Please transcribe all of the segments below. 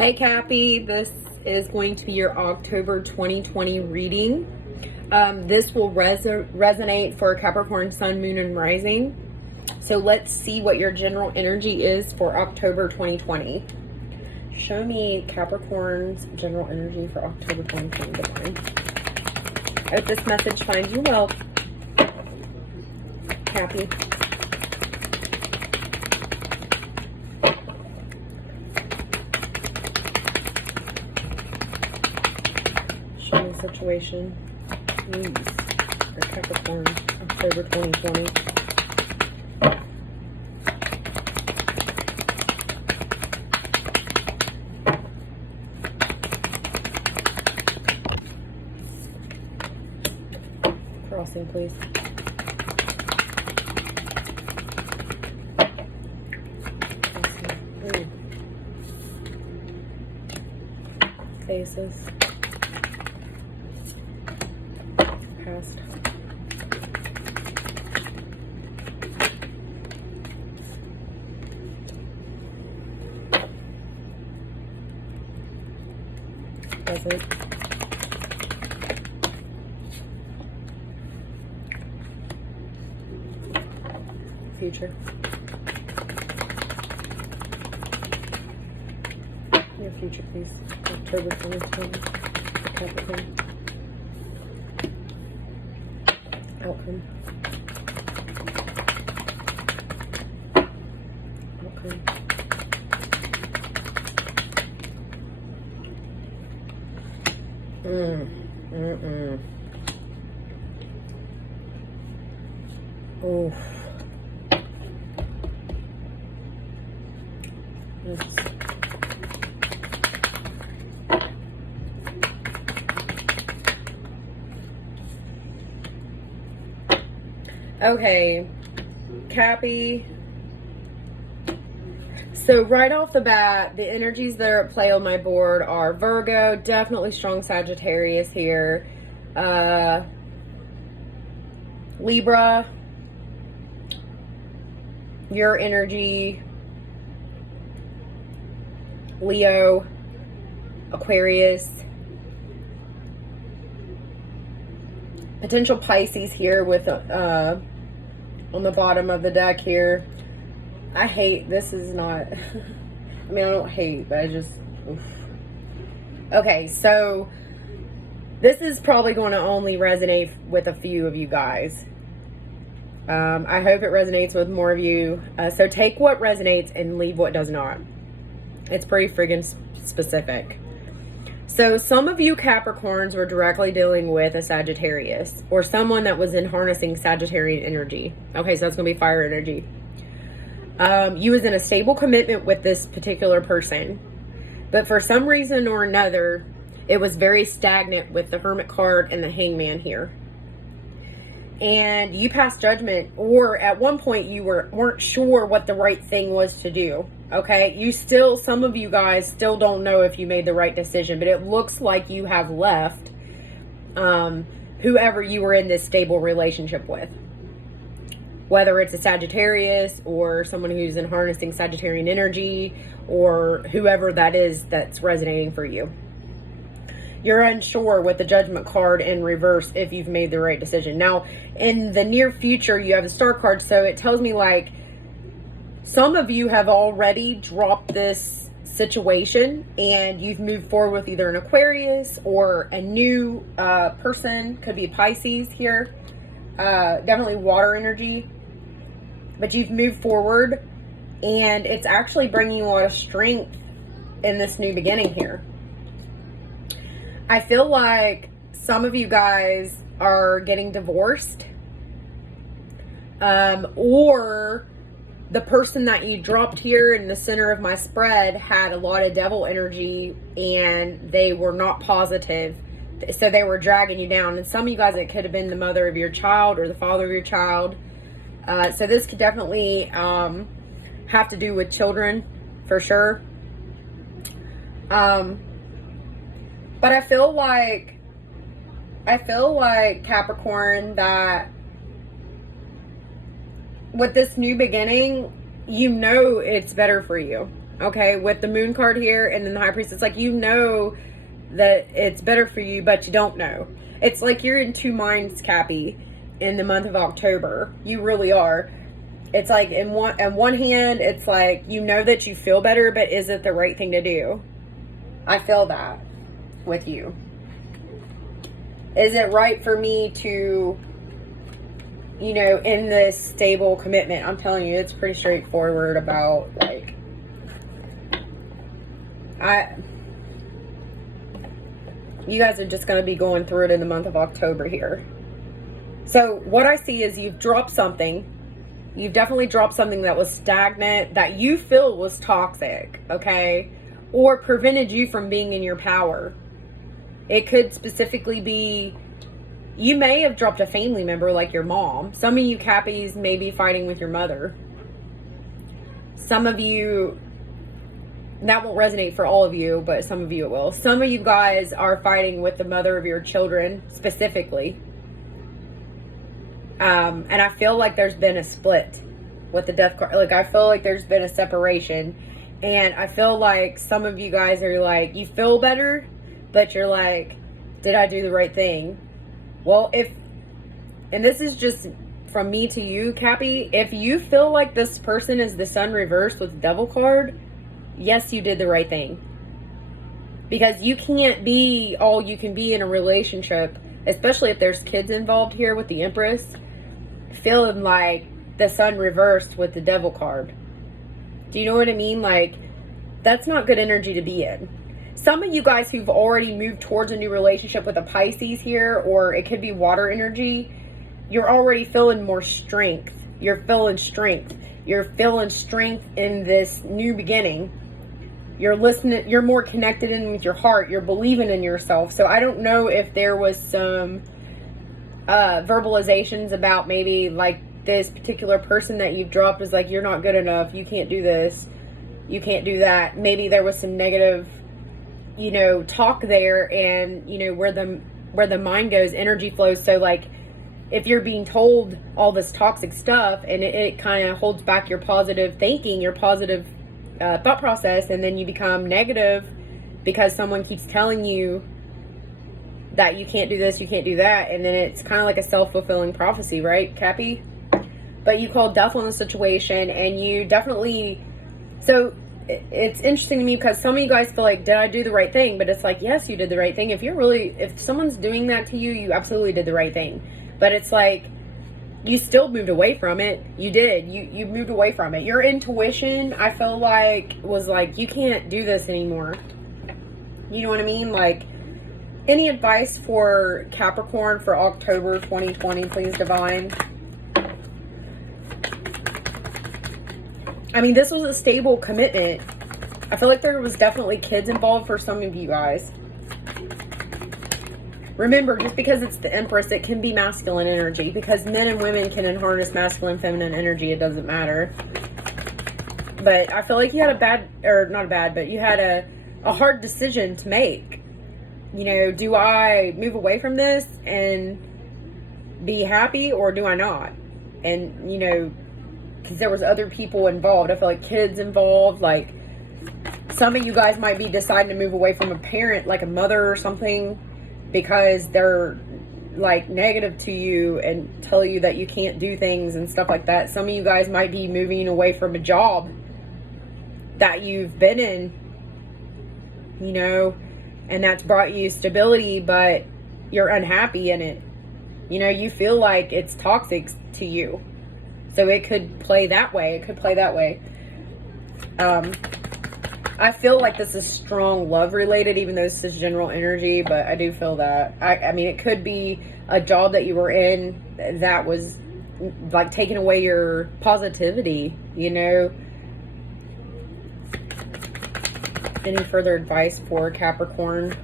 Hey Cappy, this is going to be your October 2020 reading. This will resonate for Capricorn Sun, Moon, and Rising. So let's see what your general energy is for October 2020. Show me Capricorn's general energy for October 2020. Divine. I hope this message finds you well, Cappy. Show me situation, please, for Capricorn, October 2020. Crossing, please. Crossing. Faces. Past. Present. Future. Your future, please. October 2020. Capricorn. Outcome. Outcome. Oof. Okay, Cappy. So right off the bat, the energies that are at play on my board are Virgo, definitely strong Sagittarius here, Libra, your energy, Leo, Aquarius, potential Pisces here with on the bottom of the deck here. I hate, this is not, I mean, I don't hate, but I just, oof. Okay, so this is probably going to only resonate with a few of you guys. I hope it resonates with more of you. So take what resonates and leave what does not. It's pretty friggin' specific. So some of you Capricorns were directly dealing with a Sagittarius or someone that was in harnessing Sagittarian energy. Okay, so that's going to be fire energy. You was in a stable commitment with this particular person, but for some reason or another, it was very stagnant with the Hermit card and the Hangman here. And you passed judgment, or at one point you weren't sure what the right thing was to do. Okay, you still, some of you guys still don't know if you made the right decision, but it looks like you have left whoever you were in this stable relationship with. Whether it's a Sagittarius or someone who's in harnessing Sagittarian energy or whoever that is that's resonating for you. You're unsure with the Judgment card in reverse if you've made the right decision. Now, in the near future, you have the Star card, so it tells me like some of you have already dropped this situation and you've moved forward with either an Aquarius or a new person. Could be Pisces here. Definitely water energy. But you've moved forward and it's actually bringing a lot of strength in this new beginning here. I feel like some of you guys are getting divorced, or the person that you dropped here in the center of my spread had a lot of devil energy and they were not positive. So they were dragging you down. And some of you guys, it could have been the mother of your child or the father of your child. So this could definitely have to do with children for sure. But I feel like Capricorn that with this new beginning, you know it's better for you. okay, with the moon card here and then the high priestess. Like, you know that it's better for you, but you don't know. It's like you're in two minds, Cappy, in the month of October. You really are. It's like on one hand, it's like you know that you feel better, but is it the right thing to do? I feel that with you. Is it right for me to, you know, in this stable commitment? I'm telling you, it's pretty straightforward about, like, you guys are just going to be going through it in the month of October here. So what I see is you've dropped something. You've definitely dropped something that was stagnant, that you feel was toxic, okay? Or prevented you from being in your power. It could specifically be, you may have dropped a family member like your mom. Some of you Cappies may be fighting with your mother. Some of you, that won't resonate for all of you, but some of you it will. Some of you guys are fighting with the mother of your children specifically. And I feel like there's been a split with the death card. Like, I feel like there's been a separation. And I feel like some of you guys are like, you feel better, but you're like, did I do the right thing? Well, and this is just from me to you, Cappy, if you feel like this person is the sun reversed with the devil card, yes, you did the right thing. Because you can't be all you can be in a relationship, especially if there's kids involved here with the Empress, feeling like the sun reversed with the devil card. Do you know what I mean? Like, that's not good energy to be in. Some of you guys who've already moved towards a new relationship with a Pisces here, or it could be water energy, you're already feeling more strength. You're feeling strength. You're feeling strength in this new beginning. You're listening, you're more connected in with your heart. You're believing in yourself. So I don't know if there was some verbalizations about maybe like this particular person that you've dropped is like, you're not good enough. You can't do this. You can't do that. Maybe there was some negative, you know, talk there, and you know, where the mind goes, energy flows. So like, if you're being told all this toxic stuff and it kind of holds back your positive thinking, your positive thought process, and then you become negative because someone keeps telling you that you can't do this, you can't do that, and then it's kind of like a self-fulfilling prophecy, right, Cappy? But you called death on the situation, and you definitely, so it's interesting to me because some of you guys feel like, did I do the right thing? But it's like, yes, you did the right thing. If someone's doing that to you, you absolutely did the right thing. But it's like, you still moved away from it. You did. You moved away from it. Your intuition, I feel like, was like, you can't do this anymore. You know what I mean? Like, any advice for Capricorn for October 2020, please, Divine? I mean, this was a stable commitment. I feel like there was definitely kids involved for some of you guys. Remember, just because it's the Empress, it can be masculine energy. Because men and women can harness masculine, feminine energy. It doesn't matter. But I feel like you had you had a hard decision to make. You know, do I move away from this and be happy, or do I not? And, you know, because there was other people involved. I feel like kids involved. Like, some of you guys might be deciding to move away from a parent, like a mother or something, because they're like negative to you and tell you that you can't do things and stuff like that. Some of you guys might be moving away from a job that you've been in, you know, and that's brought you stability, but you're unhappy in it. You know, you feel like it's toxic to you. So it could play that way. It could play that way. I feel like this is strong love related, even though this is general energy, but I do feel that. I mean, it could be a job that you were in that was like taking away your positivity, you know. Any further advice for Capricorn?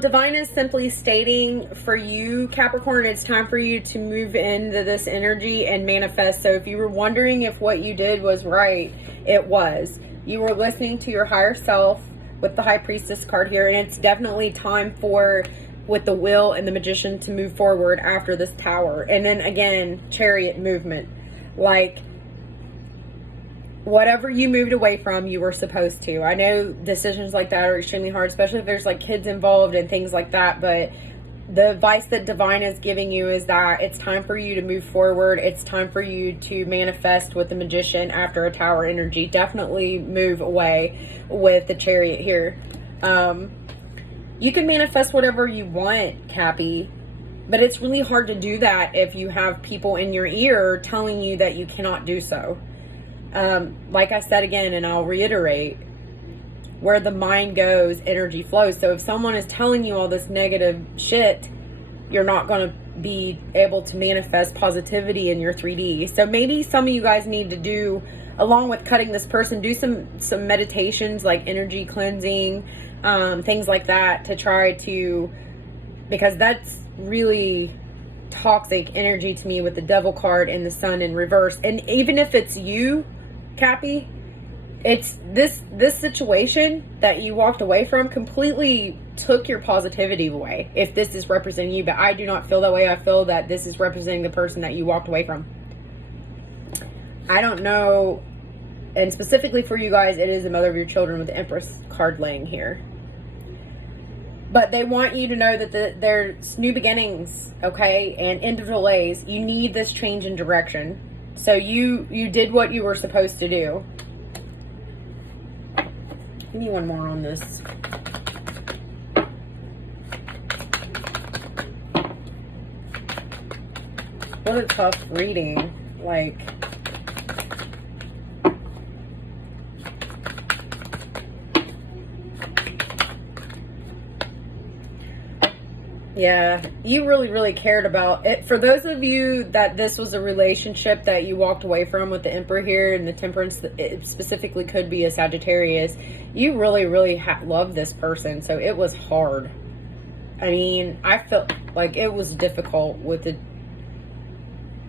Divine is simply stating for you, Capricorn, it's time for you to move into this energy and manifest. So if you were wondering if what you did was right, it was. You were listening to your higher self with the High Priestess card here, and it's definitely time for with the will and the Magician to move forward after this Tower. And then again, Chariot movement. Like, whatever you moved away from, you were supposed to. I know decisions like that are extremely hard, especially if there's like kids involved and things like that, but the advice that Divine is giving you is that it's time for you to move forward. It's time for you to manifest with the Magician after a Tower energy. Definitely move away with the Chariot here. You can manifest whatever you want, Cappy, but it's really hard to do that if you have people in your ear telling you that you cannot do so. Like I said again, and I'll reiterate, where the mind goes, energy flows. So if someone is telling you all this negative shit, you're not going to be able to manifest positivity in your 3D. So maybe some of you guys need to do, along with cutting this person, do some meditations like energy cleansing, things like that, to try to, because that's really toxic energy to me with the Devil card and the Sun in reverse. And even if it's you, Cappy, it's this situation that you walked away from completely took your positivity away, if this is representing you. But I do not feel that way. I feel that this is representing the person that you walked away from. I don't know, and specifically for you guys, it is the mother of your children with the Empress card laying here. But they want you to know that there's new beginnings, okay, and end of delays. You need this change in direction. So you did what you were supposed to do. Give me one more on this. What a tough reading. Like, yeah, you really cared about it. For those of you that this was a relationship that you walked away from with the Emperor here and the Temperance, it specifically could be a Sagittarius, you really loved this person. So it was hard. I mean, I felt like it was difficult with the,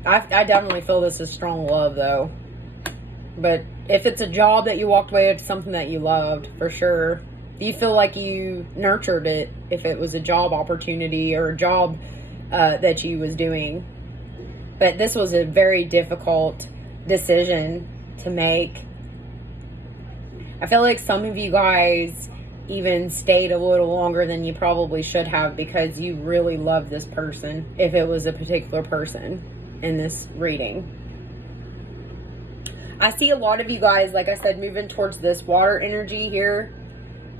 I definitely feel this is strong love though. But if it's a job that you walked away with, something that you loved, for sure. You feel like you nurtured it if it was a job opportunity or a job that you was doing. But this was a very difficult decision to make. I feel like some of you guys even stayed a little longer than you probably should have because you really love this person, if it was a particular person in this reading. I see a lot of you guys, like I said, moving towards this water energy here,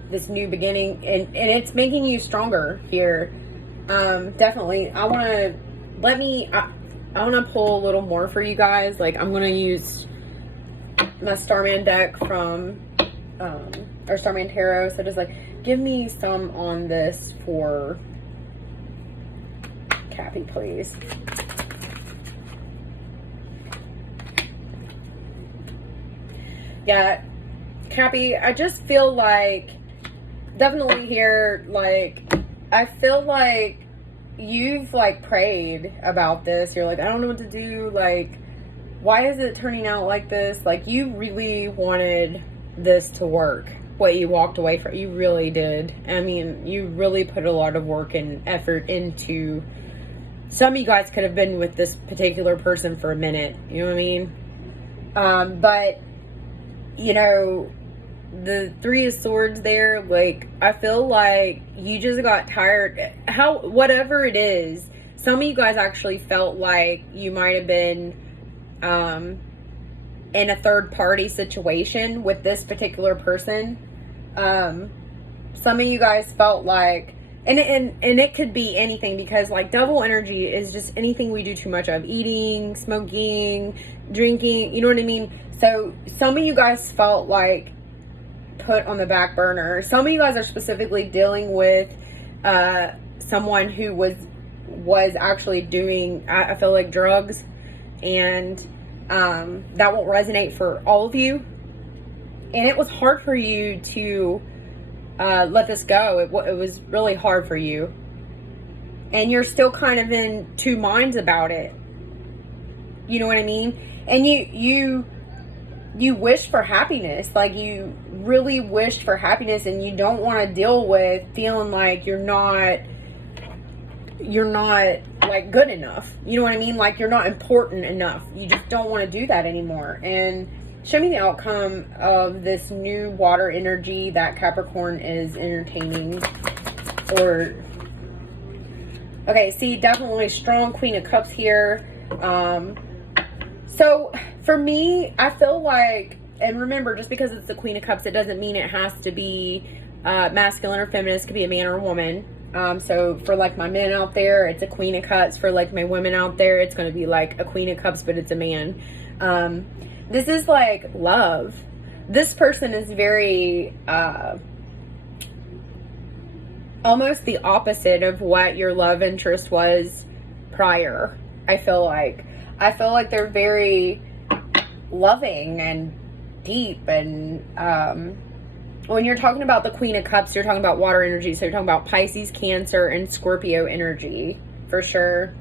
this new beginning, and it's making you stronger here. Definitely. I want to pull a little more for you guys. Like, I'm going to use my Starman deck from or Starman Tarot. So just like, give me some on this for Cappy, please. Yeah, Cappy, I just feel like, definitely here, like, I feel like you've, like, prayed about this. You're like, I don't know what to do. Like, why is it turning out like this? Like, you really wanted this to work, what you walked away from. You really did. I mean, you really put a lot of work and effort into, some of you guys could have been with this particular person for a minute. You know what I mean? But, you know, the Three of Swords there, like, I feel like you just got tired. Whatever it is, some of you guys actually felt like you might have been in a third party situation with this particular person. Some of you guys felt like, and it could be anything, because like double energy is just anything we do too much of: eating, smoking, drinking, you know what I mean? So some of you guys felt like put on the back burner. Some of you guys are specifically dealing with someone who was actually doing, I feel like, drugs, and that won't resonate for all of you. And it was hard for you to let this go. It was really hard for you, and you're still kind of in two minds about it. You know what I mean? And you wish for happiness. Like, you really wished for happiness, and you don't want to deal with feeling like you're not you're not like good enough. You know what I mean? Like you're not important enough. You just don't want to do that anymore. And show me the outcome of this new water energy that Capricorn is entertaining. Or, okay, see, definitely strong Queen of Cups here. So for me, I feel like, and remember, just because it's the Queen of Cups, it doesn't mean it has to be masculine or feminine. It could be a man or a woman. So for like my men out there, it's a Queen of Cups. For like my women out there, it's going to be like a Queen of Cups, but it's a man. This is like love. This person is very, almost the opposite of what your love interest was prior. I feel like they're very loving and deep. And, when you're talking about the Queen of Cups, you're talking about water energy. So you're talking about Pisces, Cancer, and Scorpio energy for sure.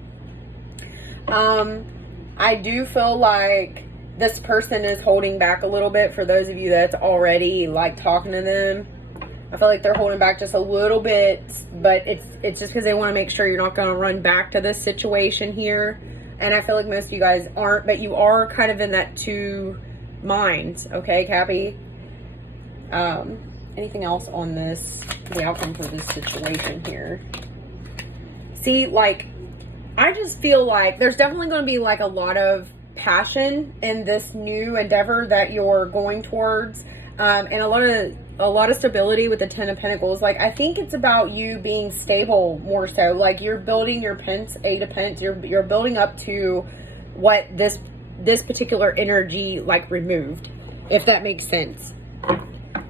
I do feel like this person is holding back a little bit. For those of you that's already like talking to them, I feel like they're holding back just a little bit, but it's just because they want to make sure you're not going to run back to this situation here. And I feel like most of you guys aren't, but you are kind of in that two minds. Okay, Cappy? Anything else on this, the outcome for this situation here? See, like, I just feel like there's definitely going to be like a lot of passion in this new endeavor that you're going towards, and a lot of stability with the Ten of Pentacles. Like, I think it's about you being stable more so. Like, you're building your Pence, Eight of Pence. You're building up to what this particular energy like removed, if that makes sense.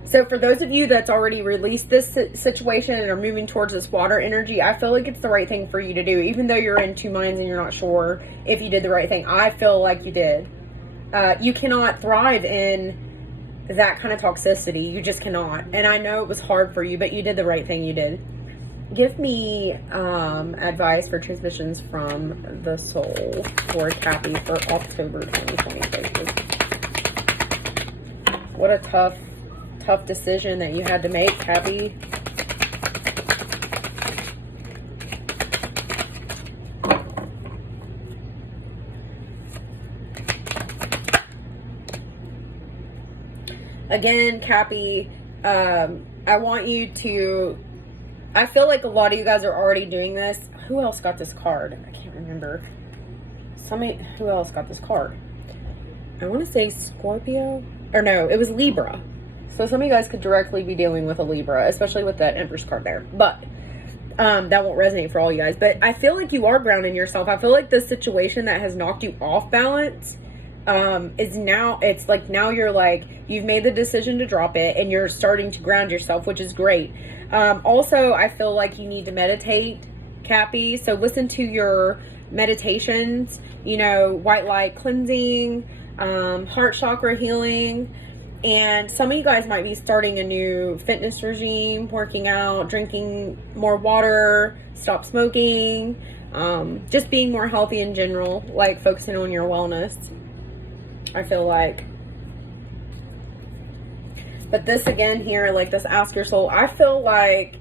So for those of you that's already released this situation and are moving towards this water energy, I feel like it's the right thing for you to do. Even though you're in two minds and you're not sure if you did the right thing, I feel like you did. You cannot thrive in that kind of toxicity. You just cannot. And I know it was hard for you, but you did the right thing. You did. Give me advice for transmissions from the soul for Cappy for October 2020. What a tough decision that you had to make, Cappy. Again, Cappy, I want you to, I feel like a lot of you guys are already doing this. Who else got this card? I can't remember. Who else got this card? I want to say Scorpio, or no, it was Libra. So some of you guys could directly be dealing with a Libra, especially with that Empress card there. But that won't resonate for all you guys. But I feel like you are grounding yourself. I feel like the situation that has knocked you off balance is now, it's like now you're like, you've made the decision to drop it and you're starting to ground yourself, which is great. Also, I feel like you need to meditate, Cappy. So listen to your meditations, you know, white light cleansing, heart chakra healing. And some of you guys might be starting a new fitness regime, working out, drinking more water, stop smoking, just being more healthy in general, like focusing on your wellness, I feel like. But this again here, like this ask your soul, I feel like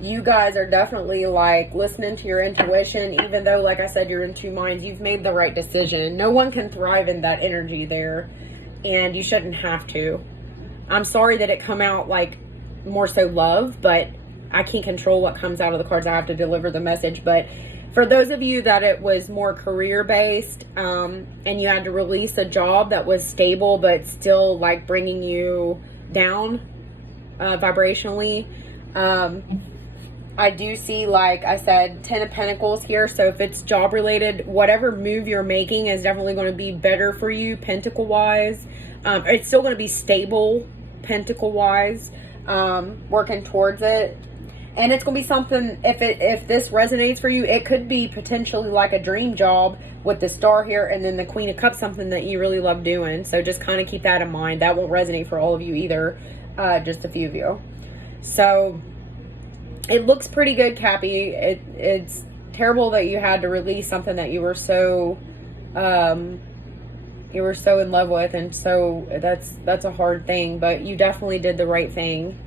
you guys are definitely like listening to your intuition, even though, like I said, you're in two minds. You've made the right decision. No one can thrive in that energy there. And you shouldn't have to. I'm sorry that it come out like more so love, but I can't control what comes out of the cards. I have to deliver the message. But for those of you that it was more career based, and you had to release a job that was stable but still like bringing you down vibrationally, I do see, like I said, 10 of Pentacles here. So if it's job related, whatever move you're making is definitely going to be better for you, Pentacle wise. It's still going to be stable, Pentacle wise, working towards it. And it's going to be something, if this resonates for you, it could be potentially like a dream job with the star here and then the Queen of Cups, something that you really love doing. So just kind of keep that in mind. That won't resonate for all of you either, just a few of you. So it looks pretty good, Cappy. It's terrible that you had to release something that you were so in love with, and so that's a hard thing, but you definitely did the right thing.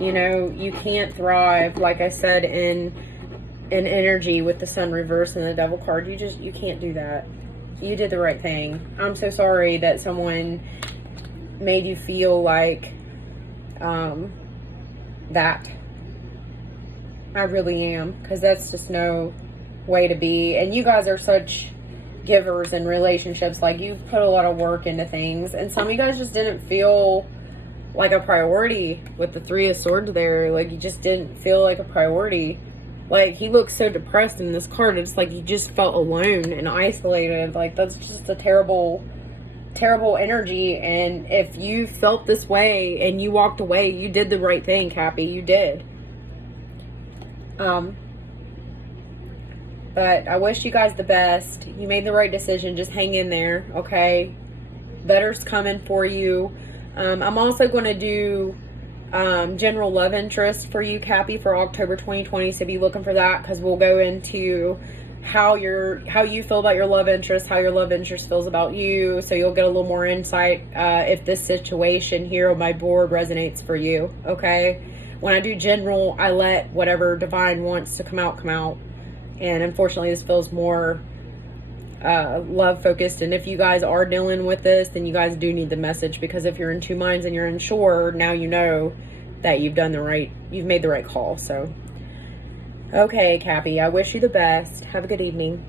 You know, you can't thrive, like I said, in in energy with the sun reverse and the devil card. You can't do that. You did the right thing. I'm so sorry that someone made you feel like that. I really am, because that's just no way to be. And you guys are such givers in relationships. Like, you put a lot of work into things, and some of you guys just didn't feel like a priority with the Three of Swords there. Like, you just didn't feel like a priority. Like, he looks so depressed in this card. It's like you just felt alone and isolated. Like, that's just a terrible energy. And if you felt this way and you walked away, you did the right thing, Cappy. You did. But I wish you guys the best. You made the right decision. Just hang in there, okay? Better's coming for you. I'm also going to do general love interest for you, Cappy, for October 2020. So be looking for that, because we'll go into how you feel about your love interest, how your love interest feels about you. So you'll get a little more insight if this situation here on my board resonates for you, okay? When I do general, I let whatever divine wants to come out. And unfortunately, this feels more love focused. And if you guys are dealing with this, then you guys do need the message, because if you're in two minds and you're unsure, now you know that you've made the right call. So, okay, Cappy, I wish you the best. Have a good evening.